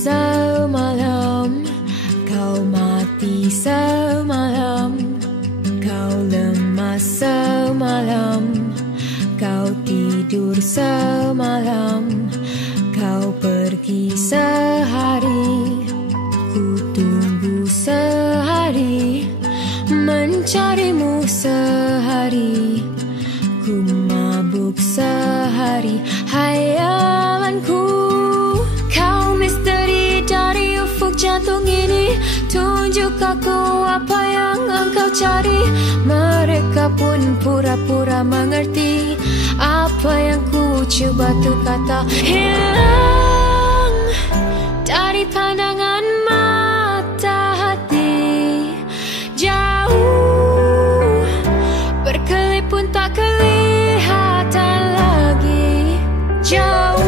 semalam, kau mati semalam, kau lemas semalam, kau tidur semalam, kau pergi sehari, ku tunggu sehari, mencarimu sehari, ku mabuk sehari, hayalanku. Kau misteri dari ufuk jantung ini, tunjuk aku apa yang engkau cari. Mereka pun pura-pura mengerti apa yang ku cuba tu kata. Hilang dari pandangan mata hati, jauh berkelip pun tak kelihatan lagi. Jauh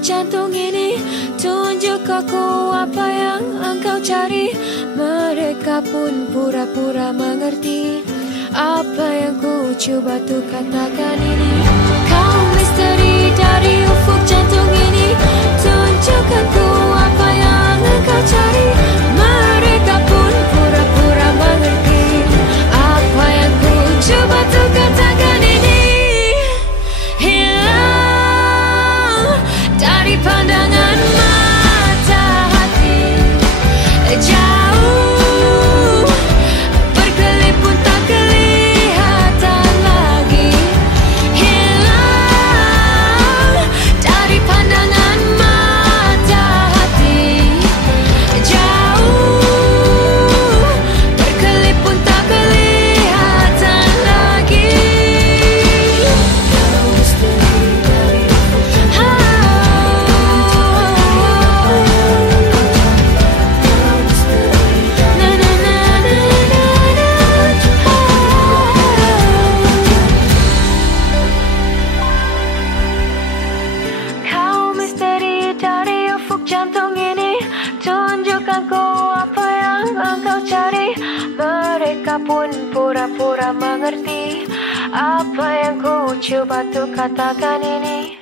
jantung ini, tunjuk aku apa yang engkau cari. Mereka pun pura-pura mengerti apa yang ku cuba tu katakan ini. Kau misteri dari ufuk jantung ini, tunjuk aku apa yang engkau cari. Mereka pun pura-pura mengerti apa yang ku cuba tu katakan ini. Dari pandangan mata hati, jauh berkelip pun tak kelihatan lagi. Hilang dari pandangan mata hati, jauh berkelip pun tak kelihatan lagi. Jantung ini, tunjuk aku apa yang engkau cari. Mereka pun pura-pura mengerti apa yang ku coba tu katakan ini.